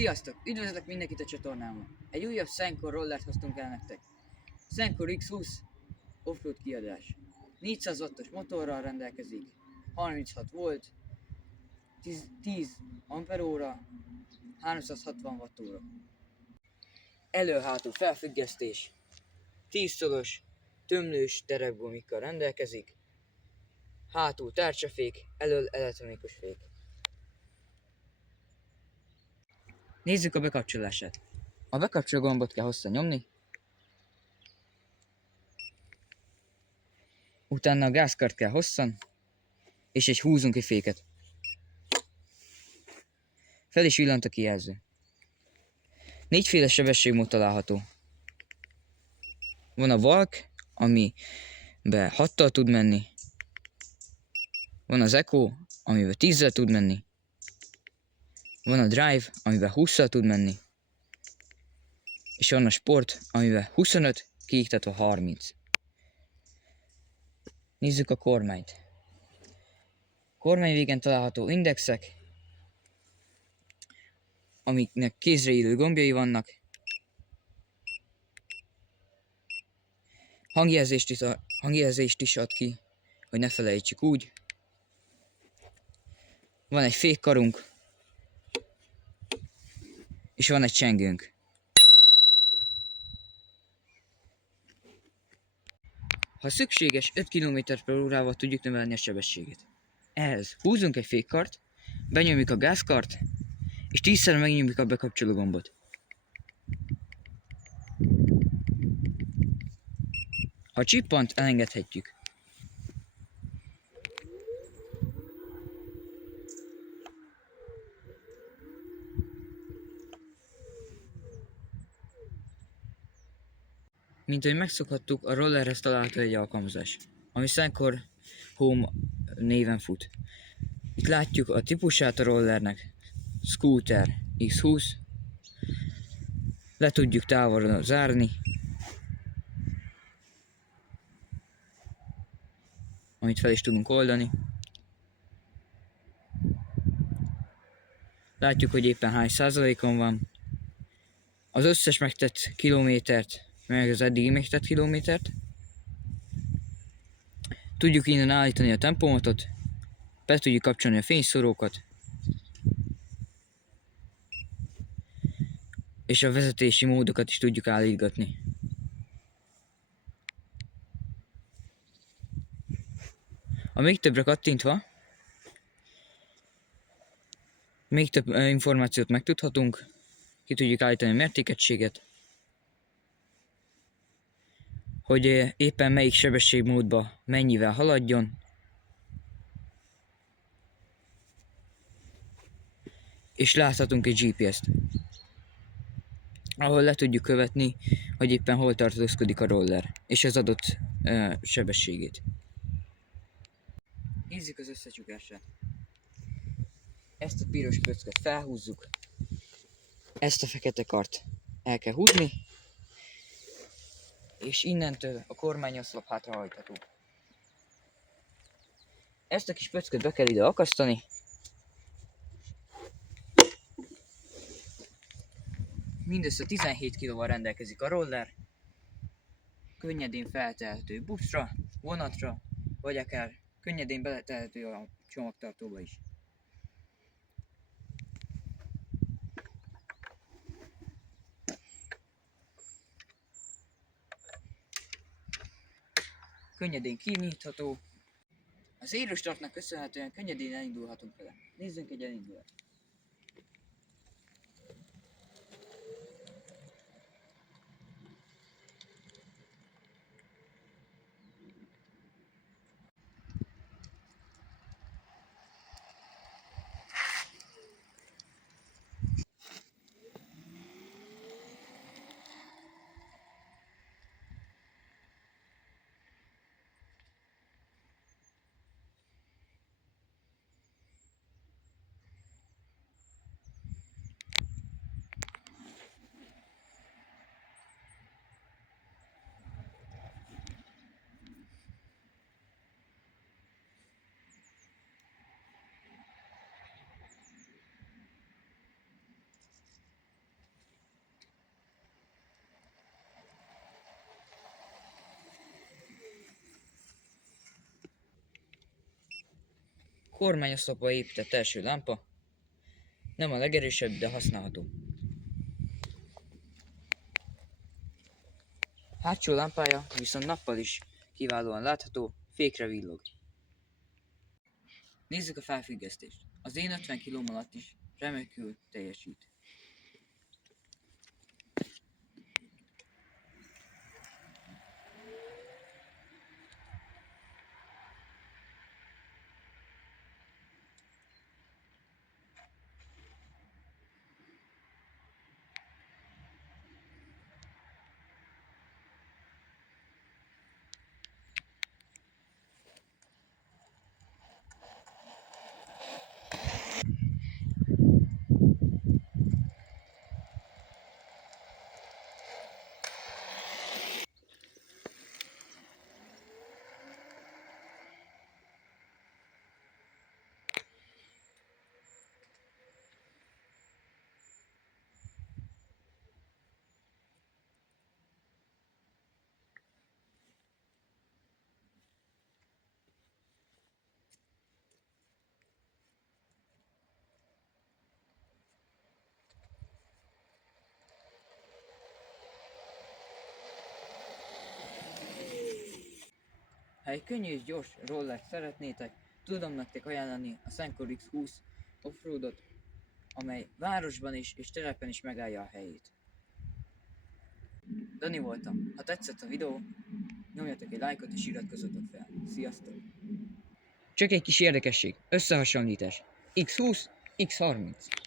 Sziasztok! Üdvözlök mindenkit a csatornámon! Egy újabb Senkor rollert hoztunk el nektek. Senkor X20 offroad kiadás. 400 wattos motorral rendelkezik, 36 volt, 10 amperóra, 360 wattóra. Elő-hátul felfüggesztés, 10 szoros, tömlős terekgumikkal rendelkezik, hátul tárcsafék, elől elektronikus fék. Nézzük a bekapcsolását. A bekapcsoló gombot kell hosszan nyomni, utána a gázkart kell hosszan, és húzunk egy féket. Fel is villant a kijelző. 4 sebességmód található. Van a Valk, amiben 6-tal tud menni. Van az Eco, amiben 10-zel tud menni. Van a Drive, amiben 20-szal tud menni. És van a Sport, amiben 25, kiiktatva 30. Nézzük a kormányt. Kormány végén található indexek, amiknek kézre illő gombjai vannak. Hangjelzést is ad ki, hogy ne felejtsük úgy. Van egy fékkarunk, és van egy csengőnk. Ha szükséges, 5 km/h tudjuk növelni a sebességét. Ehhez húzunk egy fékkart, benyomjuk a gázkart, és 10-szer megnyomjuk a bekapcsoló gombot. Ha csippant, elengedhetjük. Mint ahogy megszokhattuk, a rollerhez található egy alkalmazás, ami Senkor Home néven fut. Itt látjuk a típusát a rollernek, Scooter X20, le tudjuk távolra zárni, amit fel is tudunk oldani. Látjuk, hogy éppen hány százalékon van. Az összes megtett kilométert, meg az eddigi megtett kilométert. Tudjuk innen állítani a tempomatot, be tudjuk kapcsolni a fényszórókat, és a vezetési módokat is tudjuk állítgatni. A még többre kattintva, még több információt megtudhatunk, ki tudjuk állítani a mértékegységet, hogy éppen melyik sebességmódba mennyivel haladjon, és láthatunk egy GPS-t, ahol le tudjuk követni, hogy éppen hol tartózkodik a roller, és az adott sebességét. Nézzük az összecsukását. Ezt a piros pöcköt felhúzzuk, ezt a fekete kart el kell húzni, és innentől a kormányoszlop hátrahajtható. Ezt a kis pöcköt be kell ide akasztani, mindössze 17 kilóval rendelkezik a roller, könnyedén feltehető buszra, vonatra, vagy akár könnyedén beletehető a csomagtartóba is. Könnyedén kinyitható. Az érőstartnak köszönhetően könnyedén elindulhatunk vele. Nézzünk egy elindulást. Kormányoszlopba épített első lámpa. Nem a legerősebb, de használható. Hátsó lámpája viszont nappal is kiválóan látható, fékre villog. Nézzük a felfüggesztést. Az én 50 km alatt is remekül teljesít. Ha egy könnyű és gyors rollert szeretnétek, tudom nektek ajánlani a Senkor X20 offroadot, amely városban is és terepen is megállja a helyét. Dani voltam. Ha tetszett a videó, nyomjatok egy lájkot és iratkozzatok fel. Sziasztok! Csak egy kis érdekesség, összehasonlítás. X20, X30.